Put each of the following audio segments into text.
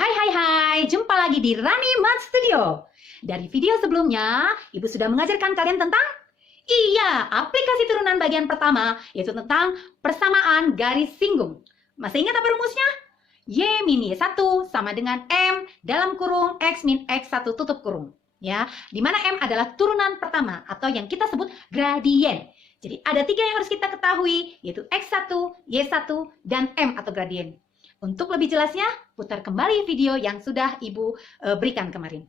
Hai, jumpa lagi di Rani Math Studio. Dari video sebelumnya, Ibu sudah mengajarkan kalian tentang aplikasi turunan bagian pertama, yaitu tentang persamaan garis singgung. Masih ingat apa rumusnya? Y min Y1 sama dengan M dalam kurung X min X1 tutup kurung. Ya, di mana M adalah turunan pertama atau yang kita sebut gradien. Jadi ada 3 yang harus kita ketahui, yaitu X1, Y1, dan M atau gradien. Untuk lebih jelasnya, putar kembali video yang sudah Ibu berikan kemarin.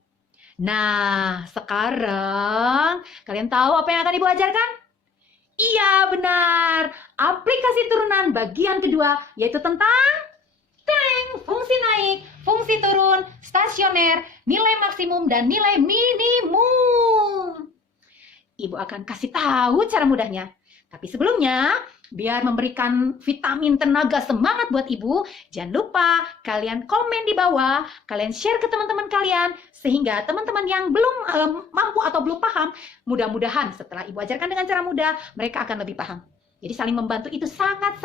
Nah, sekarang kalian tahu apa yang akan Ibu ajarkan? Iya, benar. Aplikasi turunan bagian kedua, yaitu tentang fungsi naik, fungsi turun, stasioner, nilai maksimum, dan nilai minimum. Ibu akan kasih tahu cara mudahnya. Tapi sebelumnya, biar memberikan vitamin tenaga semangat buat Ibu, jangan lupa kalian komen di bawah, kalian share ke teman-teman kalian, sehingga teman-teman yang belum mampu atau belum paham, mudah-mudahan setelah Ibu ajarkan dengan cara mudah, mereka akan lebih paham. Jadi saling membantu itu sangat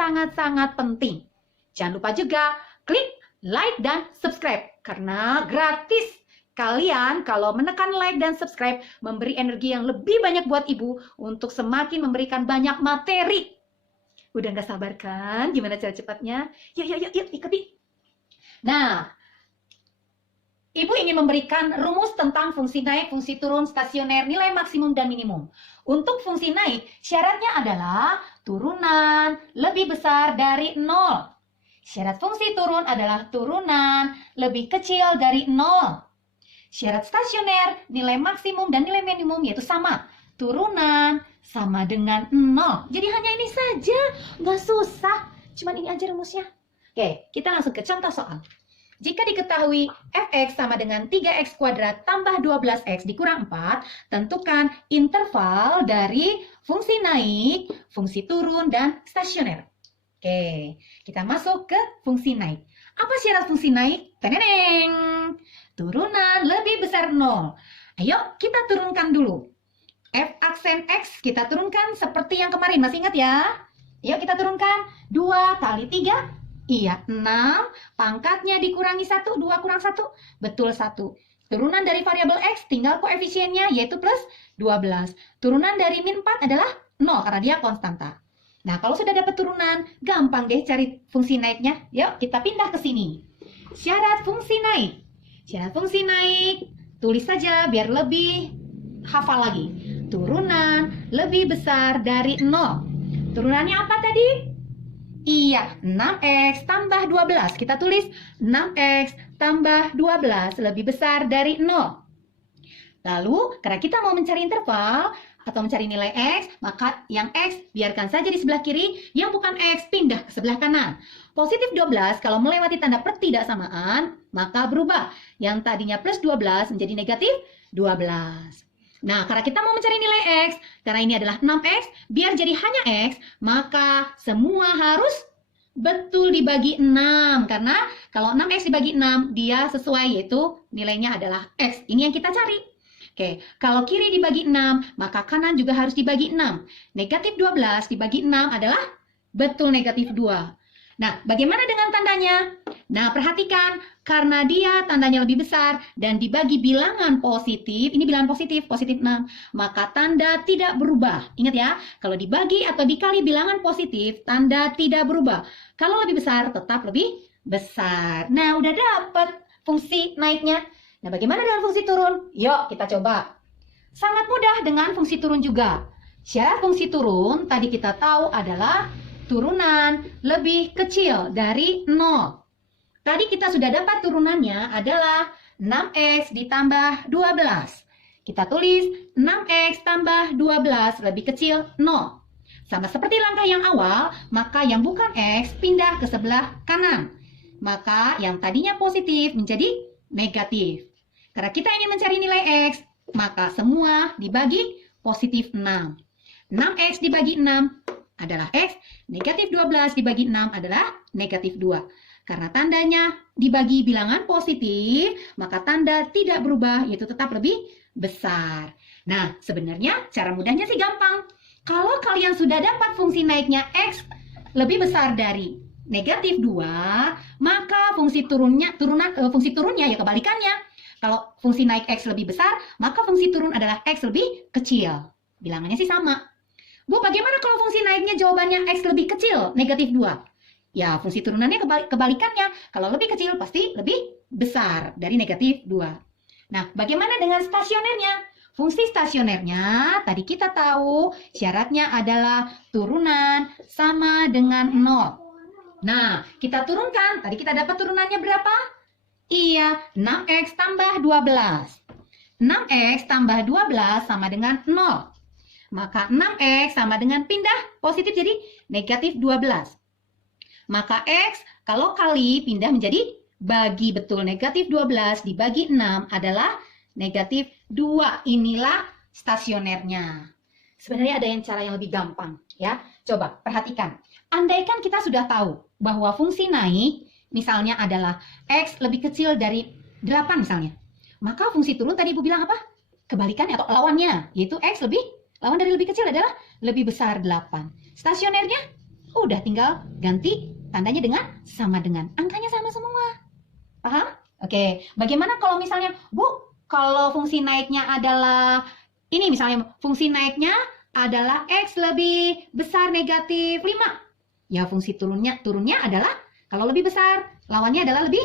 penting. Jangan lupa juga klik like dan subscribe, karena gratis. Kalian kalau menekan like dan subscribe memberi energi yang lebih banyak buat Ibu untuk semakin memberikan banyak materi. Udah nggak sabar kan? Gimana cara cepatnya? Yuk, ikuti. Nah, Ibu ingin memberikan rumus tentang fungsi naik, fungsi turun, stasioner, nilai maksimum dan minimum. Untuk fungsi naik, syaratnya adalah turunan lebih besar dari 0. Syarat fungsi turun adalah turunan lebih kecil dari 0. Syarat stasioner, nilai maksimum dan nilai minimum yaitu sama. Turunan sama dengan 0. Jadi hanya ini saja, nggak susah. Cuman ini aja rumusnya. Oke, kita langsung ke contoh soal. Jika diketahui fx sama dengan 3x kuadrat tambah 12x dikurang 4, tentukan interval dari fungsi naik, fungsi turun, dan stasioner. Oke, kita masuk ke fungsi naik. Apa syarat fungsi naik? Teneneng! Turunan lebih besar 0. Ayo kita turunkan dulu. F aksen X kita turunkan seperti yang kemarin. Masih ingat ya? Ayo kita turunkan. 2 kali 3. Iya, 6. Pangkatnya dikurangi 1. 2 kurang 1. Betul 1. Turunan dari variabel X tinggal koefisiennya yaitu plus 12. Turunan dari min 4 adalah 0 karena dia konstanta. Nah, kalau sudah dapat turunan, gampang deh cari fungsi naiknya. Yuk kita pindah ke sini. Syarat fungsi naik. Syarat fungsi naik, tulis saja biar lebih hafal lagi. Turunan lebih besar dari 0. Turunannya apa tadi? Iya, 6x tambah 12. Kita tulis 6x tambah 12 lebih besar dari 0. Lalu, karena kita mau mencari interval atau mencari nilai x, maka yang x biarkan saja di sebelah kiri, yang bukan x pindah ke sebelah kanan. Positif 12 kalau melewati tanda pertidaksamaan, maka berubah. Yang tadinya plus 12 menjadi negatif 12. Nah, karena kita mau mencari nilai x, karena ini adalah 6x, biar jadi hanya x, maka semua harus betul dibagi 6. Karena kalau 6x dibagi 6, dia sesuai, yaitu nilainya adalah x. Ini yang kita cari. Oke, kalau kiri dibagi 6, maka kanan juga harus dibagi 6. Negatif 12 dibagi 6 adalah betul negatif 2. Nah, bagaimana dengan tandanya? Nah, perhatikan, karena dia tandanya lebih besar dan dibagi bilangan positif, ini bilangan positif, positif 6, maka tanda tidak berubah. Ingat ya, kalau dibagi atau dikali bilangan positif, tanda tidak berubah. Kalau lebih besar, tetap lebih besar. Nah, udah dapat fungsi naiknya. Nah, bagaimana dengan fungsi turun? Yuk, kita coba. Sangat mudah dengan fungsi turun juga. Syarat fungsi turun tadi kita tahu adalah turunan lebih kecil dari 0. Tadi kita sudah dapat turunannya adalah 6x ditambah 12. Kita tulis 6x tambah 12 lebih kecil 0. Sama seperti langkah yang awal, maka yang bukan x pindah ke sebelah kanan. Maka yang tadinya positif menjadi negatif. Karena kita ingin mencari nilai x, maka semua dibagi positif 6. 6x dibagi 6 adalah x, negatif 12 dibagi 6 adalah negatif 2. Karena tandanya dibagi bilangan positif, maka tanda tidak berubah, yaitu tetap lebih besar. Nah, sebenarnya cara mudahnya sih gampang. Kalau kalian sudah dapat fungsi naiknya x lebih besar dari negatif 2, maka fungsi turunnya ya kebalikannya. Kalau fungsi naik X lebih besar, maka fungsi turun adalah X lebih kecil. Bilangannya sih sama. Bu, bagaimana kalau fungsi naiknya jawabannya X lebih kecil, negatif 2? Ya, fungsi turunannya kebalikannya. Kalau lebih kecil, pasti lebih besar dari negatif 2. Nah, bagaimana dengan stasionernya? Fungsi stasionernya, tadi kita tahu syaratnya adalah turunan sama dengan 0. Nah, kita turunkan. Tadi kita dapat turunannya berapa? Iya, 6X tambah 12. 6X tambah 12 sama dengan 0. Maka 6X sama dengan pindah positif jadi negatif 12. Maka X kalau kali pindah menjadi bagi, betul, negatif 12 dibagi 6 adalah negatif 2. Inilah stasionernya. Sebenarnya ada cara yang lebih gampang ya. Coba perhatikan. Andaikan kita sudah tahu bahwa fungsi naik misalnya adalah X lebih kecil dari 8 misalnya. Maka fungsi turun tadi Ibu bilang apa? Kebalikannya atau lawannya, yaitu X lawan dari lebih kecil adalah lebih besar 8. Stasionernya udah tinggal ganti tandanya dengan sama dengan. Angkanya sama semua. Paham? Oke. Bagaimana kalau misalnya, Bu, kalau fungsi naiknya adalah ini misalnya fungsi naiknya adalah X lebih besar negatif 5. Ya, fungsi turunnya adalah kalau lebih besar, lawannya adalah lebih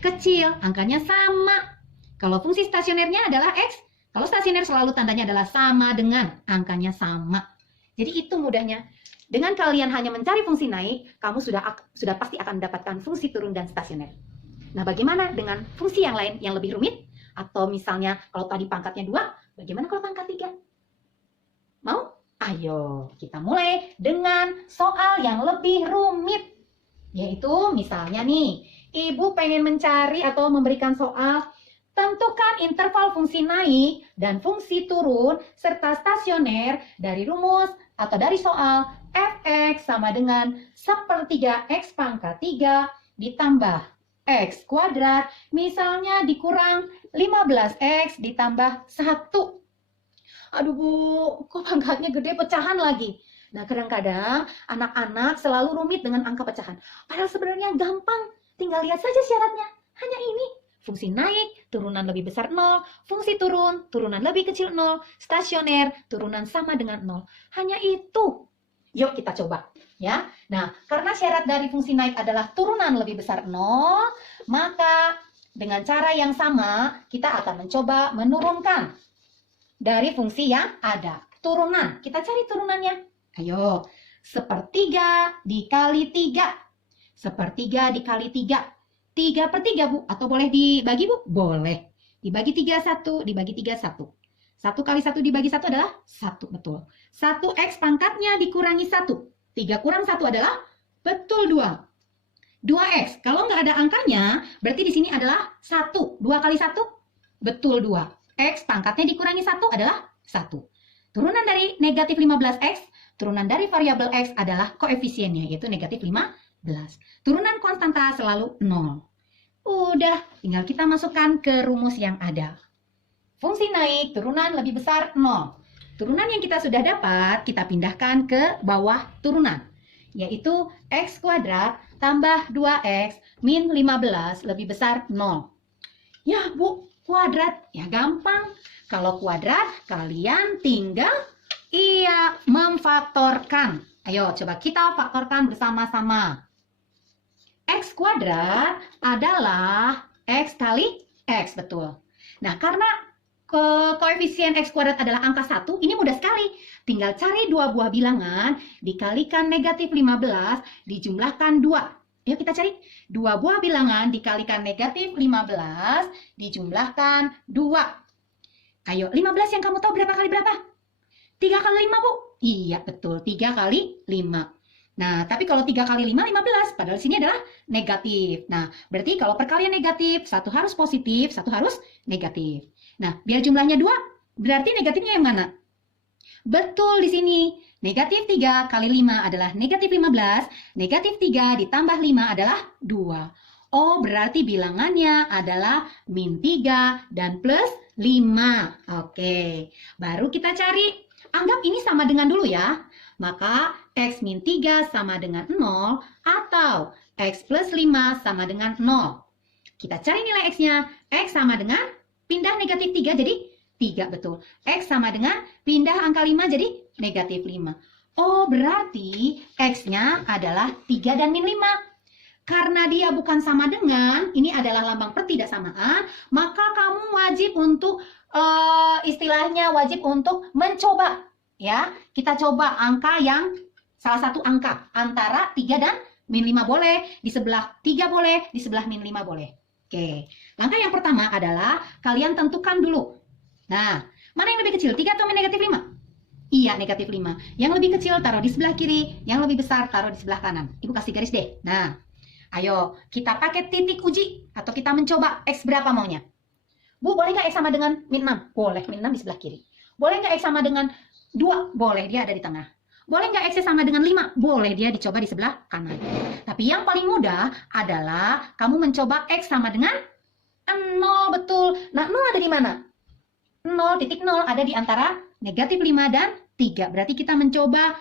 kecil, angkanya sama. Kalau fungsi stasionernya adalah X, kalau stasioner selalu tandanya adalah sama dengan, angkanya sama. Jadi itu mudahnya. Dengan kalian hanya mencari fungsi naik, kamu sudah pasti akan mendapatkan fungsi turun dan stasioner. Nah, bagaimana dengan fungsi yang lain yang lebih rumit? Atau misalnya kalau tadi pangkatnya 2, bagaimana kalau pangkat 3? Mau? Ayo, kita mulai dengan soal yang lebih rumit. Yaitu misalnya nih, Ibu pengen mencari atau memberikan soal, tentukan interval fungsi naik dan fungsi turun serta stasioner dari rumus atau dari soal fx sama dengan 1/3 x pangkat 3 ditambah x kuadrat, misalnya dikurang 15x ditambah 1. Aduh Bu, kok pangkatnya gede, pecahan lagi. Nah, kadang-kadang anak-anak selalu rumit dengan angka pecahan. Padahal sebenarnya gampang, tinggal lihat saja syaratnya. Hanya ini, fungsi naik, turunan lebih besar 0, fungsi turun, turunan lebih kecil 0, stasioner, turunan sama dengan 0. Hanya itu. Yuk kita coba. Ya. Nah, karena syarat dari fungsi naik adalah turunan lebih besar 0, maka dengan cara yang sama, kita akan mencoba menurunkan dari fungsi yang ada. Turunan, kita cari turunannya. Ayo, 1/3 dikali 3. 1/3 dikali 3. 3/3 Bu, atau boleh dibagi Bu? Boleh. Dibagi 3, 1, dibagi 3, 1. 1 kali 1 dibagi 1 adalah 1, betul. 1x pangkatnya dikurangi 1. 3 kurang 1 adalah, betul, 2. 2x, kalau nggak ada angkanya, berarti di sini adalah 1. 2 kali 1, betul, 2. X pangkatnya dikurangi 1 adalah 1. Turunan dari negatif 15x, turunan dari variabel x adalah koefisiennya, yaitu negatif 15. Turunan konstanta selalu 0. Udah, tinggal kita masukkan ke rumus yang ada. Fungsi naik, turunan lebih besar 0. Turunan yang kita sudah dapat, kita pindahkan ke bawah turunan, yaitu x kuadrat tambah 2x min 15 lebih besar 0. Ya Bu, kuadrat, ya gampang. Kalau kuadrat, kalian tinggal memfaktorkan. Ayo, coba kita faktorkan bersama-sama. X kuadrat adalah X kali X, betul. Nah, karena koefisien X kuadrat adalah angka 1, ini mudah sekali. Tinggal cari dua buah bilangan, dikalikan negatif 15, dijumlahkan 2. Yuk kita cari. 2 buah bilangan dikalikan negatif 15, dijumlahkan 2. Ayo, 15 yang kamu tahu berapa kali berapa? 3 kali 5, Bu? Iya, betul. 3 kali 5. Nah, tapi kalau 3 kali 5, 15. Padahal sini adalah negatif. Nah, berarti kalau perkalian negatif, satu harus positif, satu harus negatif. Nah, biar jumlahnya 2, berarti negatifnya yang mana? Betul di sini. Negatif 3 kali 5 adalah negatif 15. Negatif 3 ditambah 5 adalah 2. Oh, berarti bilangannya adalah min 3 dan plus 5. Oke, baru kita cari. Anggap ini sama dengan dulu ya. Maka X min 3 sama dengan 0 atau X plus 5 sama dengan 0. Kita cari nilai X-nya. X sama dengan pindah negatif 3 jadi 3, betul. X sama dengan pindah angka 5 jadi negatif 5. Oh, berarti X-nya adalah 3 dan min 5. Karena dia bukan sama dengan, ini adalah lambang pertidaksamaan, maka kamu wajib untuk, istilahnya wajib untuk mencoba. Ya, kita coba angka yang salah satu angka antara 3 dan min 5 boleh, di sebelah 3 boleh, di sebelah min 5 boleh. Oke, langkah yang pertama adalah kalian tentukan dulu. Nah, mana yang lebih kecil, 3 atau min negatif 5? Iya, negatif 5. Yang lebih kecil taruh di sebelah kiri, yang lebih besar taruh di sebelah kanan. Ibu kasih garis deh. Nah, ayo kita pakai titik uji atau kita mencoba X berapa maunya. Bu, boleh nggak X sama dengan min 6? Boleh, min 6 di sebelah kiri. Boleh nggak X sama dengan 2? Boleh, dia ada di tengah. Boleh nggak X sama dengan 5? Boleh, dia dicoba di sebelah kanan. Tapi yang paling mudah adalah kamu mencoba X sama dengan 0, betul. Nah, 0 ada di mana? 0,0 ada di antara negatif 5 dan 3. Berarti kita mencoba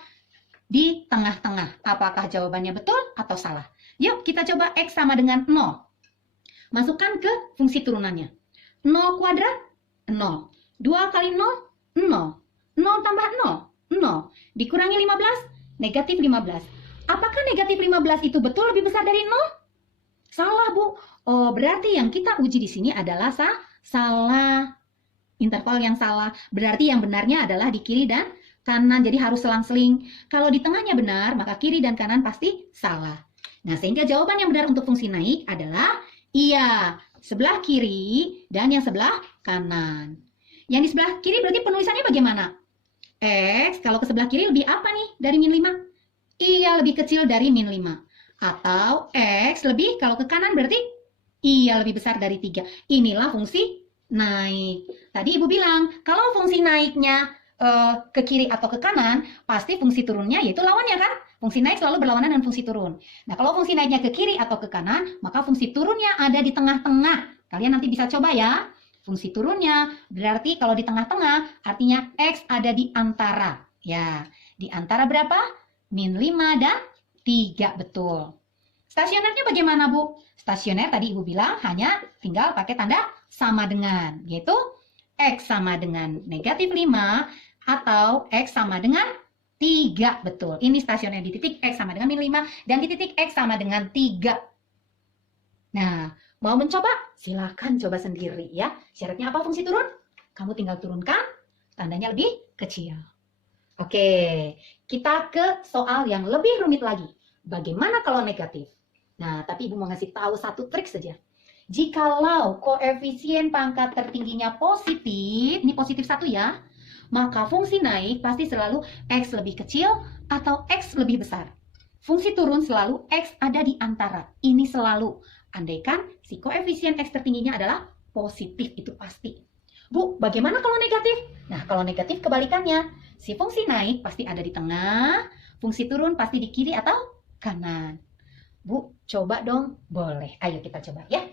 di tengah-tengah. Apakah jawabannya betul atau salah? Yuk, kita coba X sama dengan 0. Masukkan ke fungsi turunannya. 0 kuadrat, 0. 2 kali 0, 0. 0 tambah 0, 0. Dikurangi 15, negatif 15. Apakah negatif 15 itu betul lebih besar dari 0? Salah, Bu. Oh, berarti yang kita uji di sini adalah salah. Interval yang salah. Berarti yang benarnya adalah di kiri dan kanan. Jadi harus selang-seling. Kalau di tengahnya benar, maka kiri dan kanan pasti salah. Nah, sehingga jawaban yang benar untuk fungsi naik adalah iya, sebelah kiri dan yang sebelah kanan. Yang di sebelah kiri berarti penulisannya bagaimana? X kalau ke sebelah kiri lebih apa nih dari min 5? Iya, lebih kecil dari min 5. Atau X lebih kalau ke kanan berarti iya, lebih besar dari 3. Inilah fungsi naik. Tadi Ibu bilang, kalau fungsi naiknya ke kiri atau ke kanan, pasti fungsi turunnya yaitu lawannya kan? Fungsi naik selalu berlawanan dengan fungsi turun. Nah, kalau fungsi naiknya ke kiri atau ke kanan, maka fungsi turunnya ada di tengah-tengah. Kalian nanti bisa coba ya. Fungsi turunnya berarti kalau di tengah-tengah artinya X ada di antara. Ya, di antara berapa? Min 5 dan 3, betul. Stasionernya bagaimana, Bu? Stasioner tadi Ibu bilang hanya tinggal pakai tanda sama dengan, yaitu X sama dengan negatif 5 atau X sama dengan 3, betul. Ini stasioner di titik X sama dengan min 5 dan di titik X sama dengan 3. Nah, mau mencoba? Silakan coba sendiri ya. Syaratnya apa fungsi turun? Kamu tinggal turunkan, tandanya lebih kecil. Oke, kita ke soal yang lebih rumit lagi. Bagaimana kalau negatif? Nah, tapi Ibu mau ngasih tahu satu trik saja. Jikalau koefisien pangkat tertingginya positif, ini positif 1 ya, maka fungsi naik pasti selalu X lebih kecil atau X lebih besar. Fungsi turun selalu X ada di antara. Ini selalu. Andaikan si koefisien X tertingginya adalah positif, itu pasti. Bu, bagaimana kalau negatif? Nah, kalau negatif kebalikannya. Si fungsi naik pasti ada di tengah, fungsi turun pasti di kiri atau kanan. Bu, coba dong. Boleh. Ayo kita coba ya.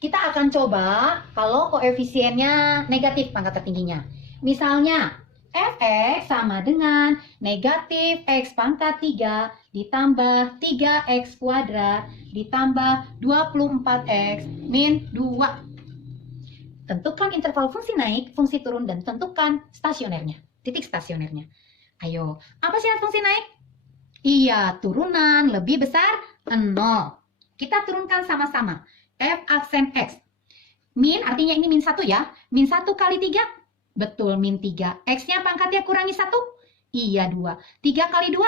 Kita akan coba kalau koefisiennya negatif pangkat tertingginya. Misalnya, Fx sama dengan negatif X pangkat 3 ditambah 3X kuadrat ditambah 24X min 2. Tentukan interval fungsi naik, fungsi turun, dan tentukan stasionernya, titik stasionernya. Ayo, apa syarat fungsi naik? Iya, turunan lebih besar 0. Kita turunkan sama-sama. F aksen X. Min artinya ini min 1 ya. Min 1 kali 3. Betul, min 3. X-nya pangkatnya kurangi 1. Iya, 2. 3 kali 2.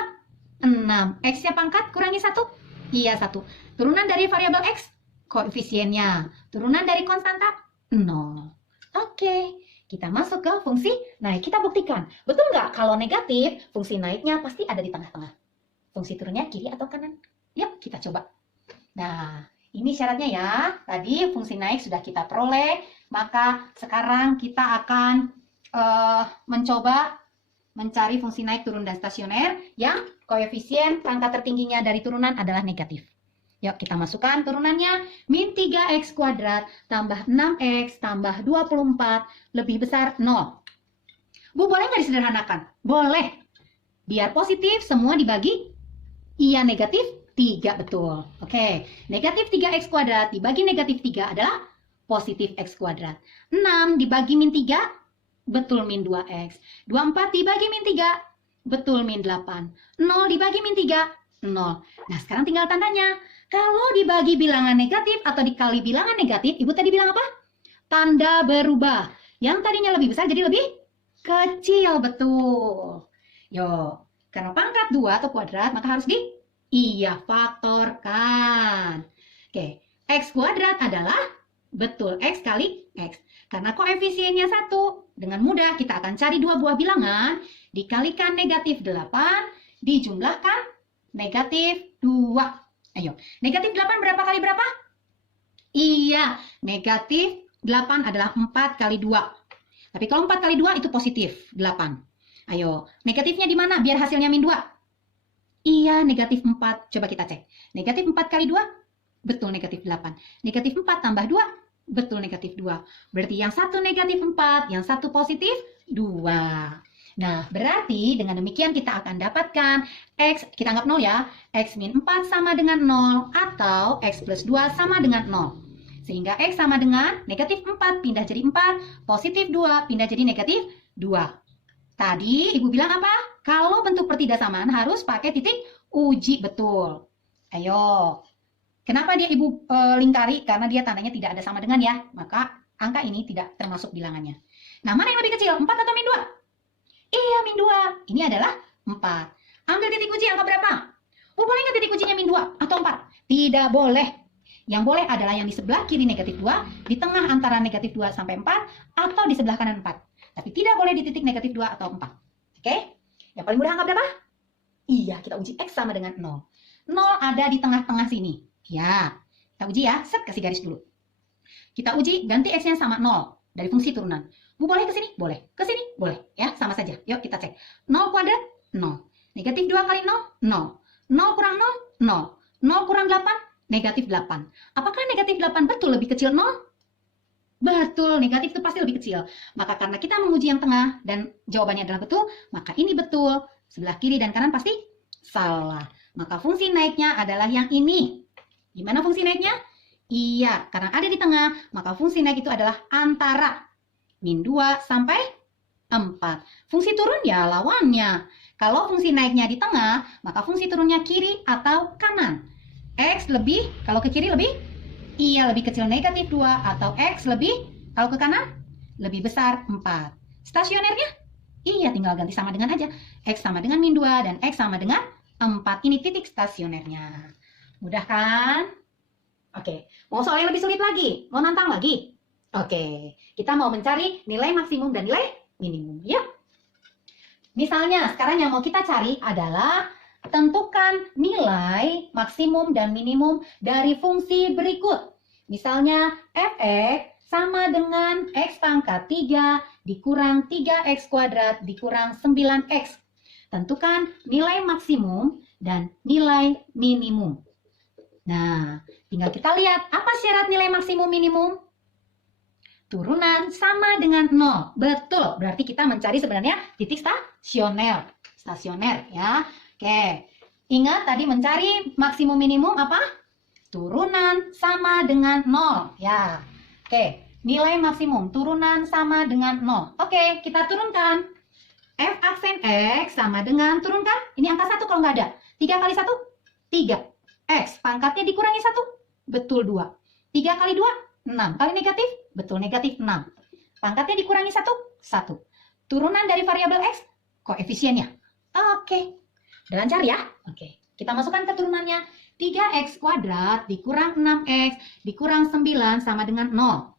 6. X-nya pangkat kurangi 1. Iya, 1. Turunan dari variabel X. Koefisiennya. Turunan dari konstanta 0. Oke. Kita masuk ke fungsi naik. Kita buktikan. Betul nggak? Kalau negatif, fungsi naiknya pasti ada di tengah-tengah. Fungsi turunnya kiri atau kanan? Yuk, kita coba. Nah, ini syaratnya ya. Tadi fungsi naik sudah kita peroleh. Maka sekarang kita akan mencoba mencari fungsi naik, turun, dan stasioner yang koefisien pangkat tertingginya dari turunan adalah negatif. Yuk, kita masukkan turunannya. Min 3X kuadrat tambah 6X tambah 24 lebih besar 0. Bu, boleh nggak disederhanakan? Boleh. Biar positif, semua dibagi, iya negatif 3, betul. Oke, negatif 3x kuadrat dibagi negatif 3 adalah positif x kuadrat. 6 dibagi min 3, betul min 2x. 24 dibagi min 3, betul min 8. 0 dibagi min 3, 0. Nah, sekarang tinggal tandanya. Kalau dibagi bilangan negatif atau dikali bilangan negatif, Ibu tadi bilang apa? Tanda berubah. Yang tadinya lebih besar jadi lebih kecil, betul. Yo, karena pangkat 2 atau kuadrat, maka harus faktorkan. Oke, x kuadrat adalah, betul, x kali x. Karena koefisiennya 1, dengan mudah kita akan cari dua buah bilangan, dikalikan negatif 8, dijumlahkan negatif 2. Ayo, negatif 8 berapa kali berapa? Iya, negatif 8 adalah 4 kali 2. Tapi kalau 4 kali 2 itu positif, 8. Ayo, negatifnya di mana biar hasilnya min 2? Iya, negatif 4. Coba kita cek. Negatif 4 kali 2, betul negatif 8. Negatif 4 tambah 2, betul negatif 2. Berarti yang satu negatif 4, yang satu positif 2. Nah, berarti dengan demikian kita akan dapatkan X, kita anggap 0 ya. X min 4 sama dengan 0 atau X plus 2 sama dengan 0. Sehingga X sama dengan negatif 4 pindah jadi 4, positif 2 pindah jadi negatif 2. Tadi Ibu bilang apa? Kalau bentuk pertidaksamaan harus pakai titik uji, betul. Ayo. Kenapa dia Ibu lingkari? Karena dia tandanya tidak ada sama dengan ya. Maka angka ini tidak termasuk bilangannya. Nah, mana yang lebih kecil? 4 atau min 2? Iya, min 2. Ini adalah 4. Ambil titik uji angka berapa? Oh, boleh nggak titik ujinya min 2 atau 4? Tidak boleh. Yang boleh adalah yang di sebelah kiri negatif 2, di tengah antara negatif 2 sampai 4, atau di sebelah kanan 4. Tapi tidak boleh di titik negatif 2 atau 4. Oke? Yang paling mudah angka berapa? Iya, kita uji X sama dengan 0. 0 ada di tengah-tengah sini. Ya, kita uji ya. Set, kasih garis dulu. Kita uji, ganti X-nya sama 0 dari fungsi turunan. Bu, boleh ke sini? Boleh. Ke sini? Boleh. Ya, sama saja. Yuk kita cek. 0 kuadrat, 0. Negatif 2 kali 0, 0. 0 kurang 0, 0. 0 kurang 8, negatif 8. Apakah negatif 8 betul lebih kecil 0? Betul, negatif itu pasti lebih kecil. Maka karena kita menguji yang tengah dan jawabannya adalah betul, maka ini betul. Sebelah kiri dan kanan pasti salah. Maka fungsi naiknya adalah yang ini. Gimana fungsi naiknya? Iya, karena ada di tengah, maka fungsi naik itu adalah antara min 2 sampai 4. Fungsi turun ya lawannya. Kalau fungsi naiknya di tengah, maka fungsi turunnya kiri atau kanan. X lebih, kalau ke kiri lebih, iya lebih kecil negatif 2, atau X lebih, kalau ke kanan, lebih besar 4. Stasionernya? Iya, tinggal ganti sama dengan aja. X sama dengan min 2 dan X sama dengan 4. Ini titik stasionernya. Mudah kan? Oke, mau soal yang lebih sulit lagi? Mau nantang lagi? Oke, kita mau mencari nilai maksimum dan nilai minimum. Yuk. Misalnya, sekarang yang mau kita cari adalah tentukan nilai maksimum dan minimum dari fungsi berikut. Misalnya, f(x) sama dengan x pangkat 3 dikurang 3x kuadrat dikurang 9x. Tentukan nilai maksimum dan nilai minimum. Nah, tinggal kita lihat apa syarat nilai maksimum minimum. Turunan sama dengan 0. Betul, berarti kita mencari sebenarnya titik stasioner. Stasioner ya. Oke, ingat tadi mencari maksimum minimum apa? Turunan sama dengan 0 ya. Oke, nilai maksimum turunan sama dengan 0. Oke, kita turunkan. F aksen X sama dengan turunkan. Ini angka 1 kalau nggak ada. 3 kali 1, 3. X pangkatnya dikurangi 1. Betul 2. 3 kali 2, 6. Kali negatif, betul negatif 6. Pangkatnya dikurangi 1, 1. Turunan dari variabel X, koefisiennya. Oke. Udah lancar ya? Oke. Kita masukkan ke turunannya. 3x kuadrat dikurang 6x dikurang 9 sama dengan 0.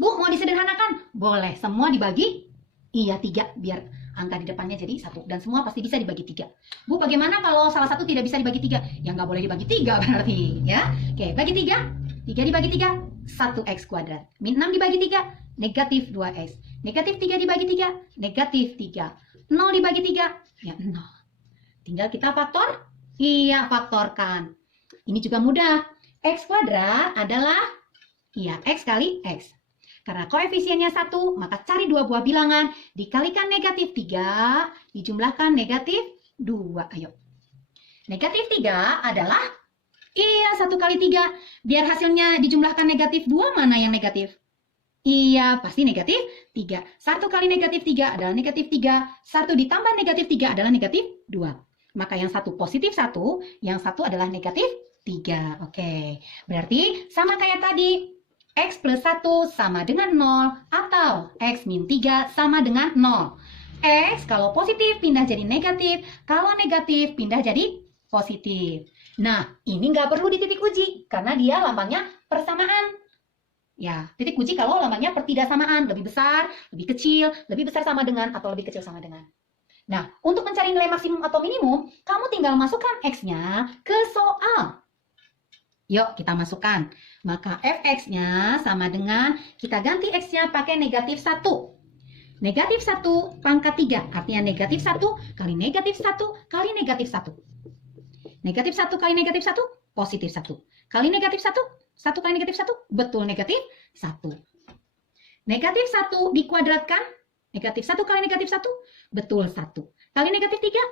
Bu, mau disederhanakan? Boleh. Semua dibagi? Iya, 3. Biar angka di depannya jadi 1. Dan semua pasti bisa dibagi 3. Bu, bagaimana kalau salah satu tidak bisa dibagi 3? Ya nggak boleh dibagi 3 berarti. Ya. Oke, bagi 3. 3 dibagi 3, 1x kuadrat. Min 6 dibagi 3, negatif 2x. Negatif 3 dibagi 3, negatif 3. 0 dibagi 3, ya 0. Tinggal kita faktor. Iya, faktorkan. Ini juga mudah. X kuadrat adalah, iya, X kali X. Karena koefisiennya 1, maka cari dua buah bilangan. Dikalikan negatif 3, dijumlahkan negatif 2. Ayo. Negatif 3 adalah, iya 1 kali 3. Biar hasilnya dijumlahkan negatif 2, mana yang negatif? Iya, pasti negatif 3. 1 kali negatif 3 adalah negatif 3. 1 ditambah negatif 3 adalah negatif 2. Maka yang satu positif 1, yang satu adalah negatif 3. Oke, berarti sama kayak tadi. X plus 1 sama dengan 0 atau X min 3 sama dengan 0. X kalau positif pindah jadi negatif, kalau negatif pindah jadi positif. Nah, ini nggak perlu di titik uji karena dia lambangnya persamaan. Ya, titik uji kalau lambangnya pertidaksamaan, lebih besar, lebih kecil, lebih besar sama dengan, atau lebih kecil sama dengan. Nah, untuk mencari nilai maksimum atau minimum, kamu tinggal masukkan X-nya ke soal. Yuk, kita masukkan. Maka Fx-nya sama dengan, kita ganti X-nya pakai negatif 1. Negatif 1 pangkat 3, artinya negatif 1 kali negatif 1 kali negatif 1. Negatif 1 kali negatif 1, positif 1. Kali negatif 1, 1 kali negatif 1, betul negatif 1. Negatif 1 dikuadratkan, negatif 1 kali negatif 1, betul 1. Kali negatif 3,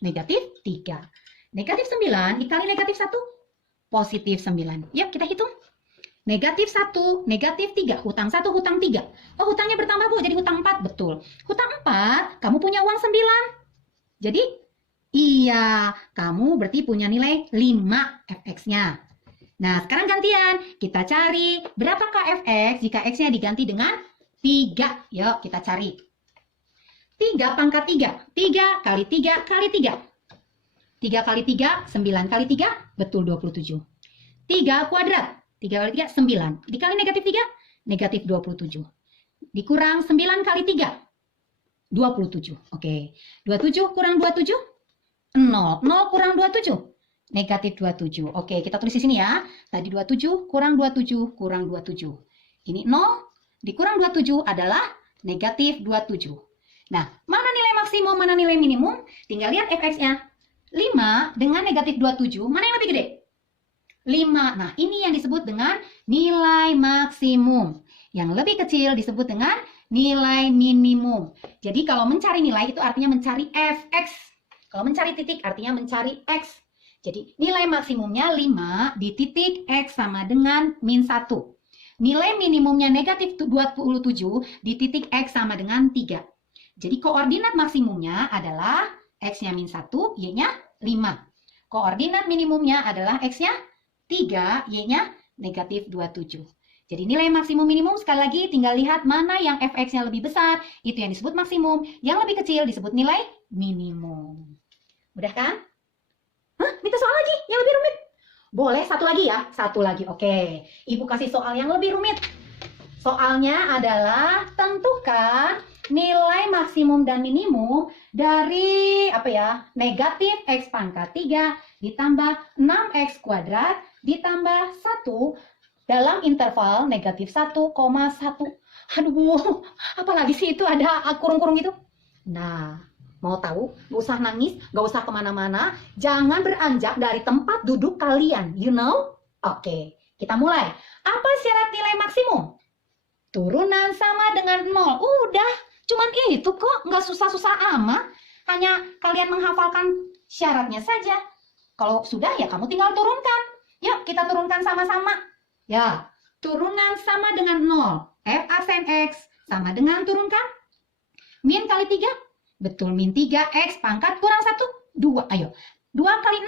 negatif 3. Negatif 9 dikali negatif 1, positif 9. Yuk kita hitung. Negatif 1, negatif 3, hutang 1, hutang 3. Oh, hutangnya bertambah, Bu, jadi hutang 4, betul. Hutang 4, kamu punya uang 9. Jadi, iya, kamu berarti punya nilai 5 Fx-nya. Nah, sekarang gantian. Kita cari berapakah Fx jika X-nya diganti dengan 3. Yuk, kita cari. 3 pangkat 3. 3 kali 3 kali 3. 3 kali 3, 9 kali 3, betul 27. 3 kuadrat. 3 kali 3, 9. Dikali negatif 3, negatif 27. Dikurang 9 kali 3, 27. Oke. 27 kurang 27, 0. 0 kurang 27. Negatif 27. Oke, kita tulis di sini ya. Tadi 27 kurang 27 kurang 27. Ini 0 dikurang 27 adalah negatif 27. Nah, mana nilai maksimum, mana nilai minimum? Tinggal lihat Fx-nya. 5 dengan negatif 27, mana yang lebih gede? 5. Nah, ini yang disebut dengan nilai maksimum. Yang lebih kecil disebut dengan nilai minimum. Jadi, kalau mencari nilai itu artinya mencari Fx. Kalau mencari titik artinya mencari X. Jadi nilai maksimumnya 5 di titik X sama dengan min 1. Nilai minimumnya negatif 27 di titik X sama dengan 3. Jadi koordinat maksimumnya adalah X-nya min 1, Y-nya 5. Koordinat minimumnya adalah X-nya 3, Y-nya negatif 27. Jadi nilai maksimum minimum sekali lagi tinggal lihat mana yang Fx-nya lebih besar, itu yang disebut maksimum. Yang lebih kecil disebut nilai minimum. Mudah kan? Hah? Minta soal lagi yang lebih rumit? Boleh satu lagi ya? Satu lagi, oke. Ibu kasih soal yang lebih rumit. Soalnya adalah tentukan nilai maksimum dan minimum dari negatif X pangkat 3 ditambah 6X kuadrat ditambah 1 dalam interval negatif 1,1. Aduh, apalagi sih itu ada kurung-kurung itu? Nah, mau tahu? Gak usah nangis, gak usah kemana-mana. Jangan beranjak dari tempat duduk kalian, you know? Oke, kita mulai. Apa syarat nilai maksimum? Turunan sama dengan 0. Udah, cuman itu kok. Nggak susah-susah amat. Hanya kalian menghafalkan syaratnya saja. Kalau sudah ya kamu tinggal turunkan. Yuk, kita turunkan sama-sama. Ya, turunan sama dengan 0. F aksen X sama dengan turunkan. Min kali 3. Betul, min 3X pangkat kurang 1, 2. Ayo, 2 kali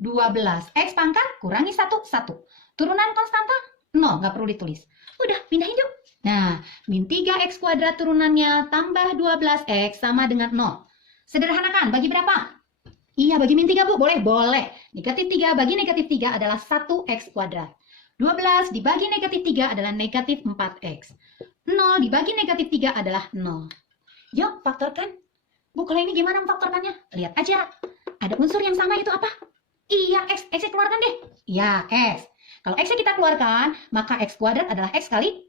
6, 12. X pangkat kurangi 1, 1. Turunan konstanta 0, nggak perlu ditulis. Udah, pindahin yuk. Nah, min 3X kuadrat turunannya tambah 12X sama dengan 0. Sederhanakan, bagi berapa? Iya, bagi min 3, Bu. Boleh, boleh. Negatif 3 bagi negatif 3 adalah 1X kuadrat. 12 dibagi negatif 3 adalah negatif 4X. 0 dibagi negatif 3 adalah 0. Yuk, faktorkan. Bu, kalau ini gimana memfaktorkannya? Lihat aja. Ada unsur yang sama itu apa? Iya, X. X keluarkan deh. Iya, X. Kalau X kita keluarkan, maka X kuadrat adalah X kali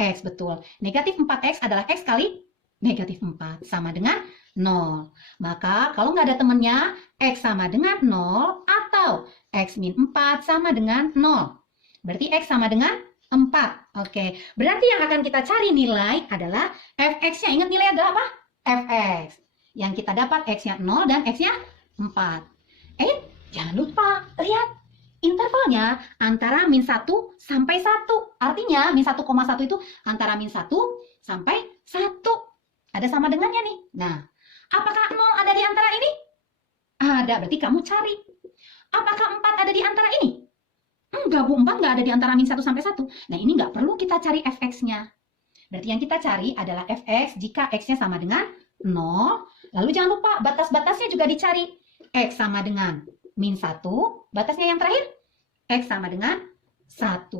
X. Betul. Negatif 4X adalah X kali negatif 4. Sama dengan 0. Maka kalau nggak ada temennya, X sama dengan 0 atau X min 4 sama dengan 0. Berarti X sama dengan 4. Oke. Berarti yang akan kita cari nilai adalah Fx-nya. Ingat nilai adalah apa? Fx. Yang kita dapat X-nya 0 dan X-nya 4. Jangan lupa, lihat. Intervalnya antara min 1 sampai 1. Artinya min 1,1 itu antara min 1 sampai 1. Ada sama dengannya nih. Nah, apakah 0 ada di antara ini? Ada, berarti kamu cari. Apakah 4 ada di antara ini? Enggak, Bu, 4 nggak ada di antara min 1 sampai 1. Nah, ini nggak perlu kita cari fx-nya. Berarti yang kita cari adalah fx jika x-nya sama dengan 0. Lalu jangan lupa batas-batasnya juga dicari. X sama dengan min 1. Batasnya yang terakhir, x sama dengan 1.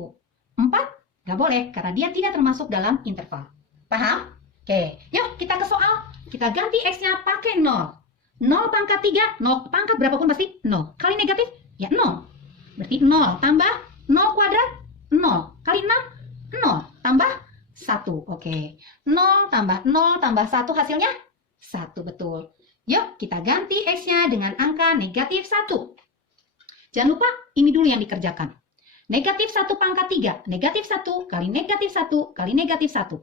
4 nggak boleh karena dia tidak termasuk dalam interval. Paham? Oke, yuk kita ke soal. Kita ganti x-nya pakai 0. 0 pangkat 3, 0 pangkat berapapun pasti 0. Kali negatif, ya 0. Berarti 0 tambah 0 kuadrat, 0. Kali 6, 0 tambah 1. Oke, 0 tambah 0 tambah 1 hasilnya 1, betul. Yuk, kita ganti X-nya dengan angka negatif 1. Jangan lupa, ini dulu yang dikerjakan. Negatif 1 pangkat 3. Negatif 1 kali negatif 1 kali negatif 1.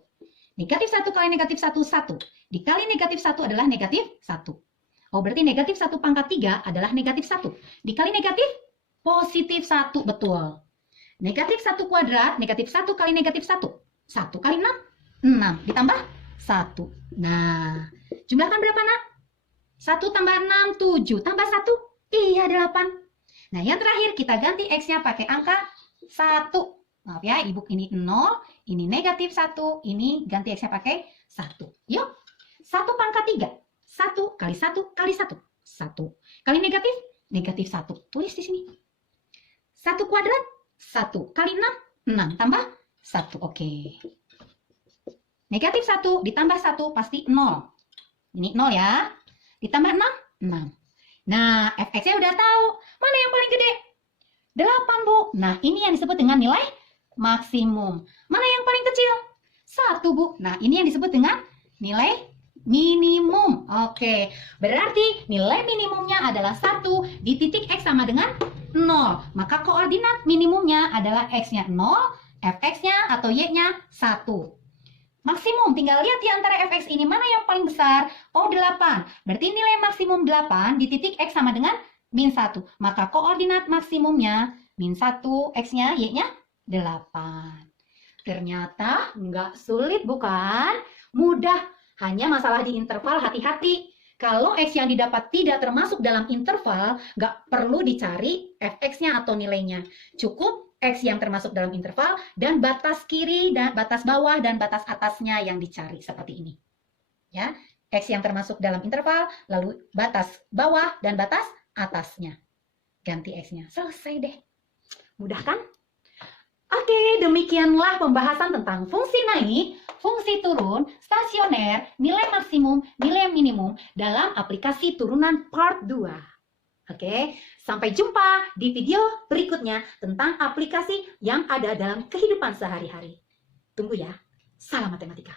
Negatif 1 kali negatif 1, 1. Dikali negatif 1 adalah negatif 1. Oh, berarti negatif 1 pangkat 3 adalah negatif 1. Dikali negatif, positif 1, betul. Negatif 1 kuadrat, negatif 1 kali negatif 1. 1 kali 6, 6. Ditambah 1. Nah, jumlahkan berapa, nak? 1 tambah 6, 7. Tambah 1, iya 8. Nah, yang terakhir kita ganti X-nya pakai angka 1. Maaf ya, Ibu ini 0, ini negatif 1, ini ganti X-nya pakai 1. Yuk, 1 pangkat 3. 1 kali 1 kali 1. 1. Kali negatif, negatif 1. Tulis di sini. 1 kuadrat, 1 kali 6, 6. Tambah 1, oke. Negatif 1 ditambah 1 pasti 0. Ini 0 ya. Ditambah 6, 6. Nah, fx-nya udah tahu. Mana yang paling gede? 8, Bu. Nah, ini yang disebut dengan nilai maksimum. Mana yang paling kecil? 1, Bu. Nah, ini yang disebut dengan nilai minimum. Oke, berarti nilai minimumnya adalah 1 di titik X sama dengan 0. Maka koordinat minimumnya adalah X-nya 0, fx-nya atau y-nya 1. Maksimum, tinggal lihat di antara fx ini mana yang paling besar. Oh, 8. Berarti nilai maksimum 8 di titik X sama dengan min 1. Maka koordinat maksimumnya min 1, X-nya, Y-nya 8. Ternyata nggak sulit, bukan? Mudah. Hanya masalah di interval, hati-hati. Kalau X yang didapat tidak termasuk dalam interval, nggak perlu dicari fx-nya atau nilainya. Cukup X yang termasuk dalam interval dan batas kiri dan batas bawah dan batas atasnya yang dicari seperti ini. Ya, X yang termasuk dalam interval, lalu batas bawah dan batas atasnya. Ganti X-nya. Selesai deh. Mudah kan? Oke, demikianlah pembahasan tentang fungsi naik, fungsi turun, stasioner, nilai maksimum, nilai minimum dalam aplikasi turunan part 2. Oke, sampai jumpa di video berikutnya tentang aplikasi yang ada dalam kehidupan sehari-hari. Tunggu ya. Salam matematika.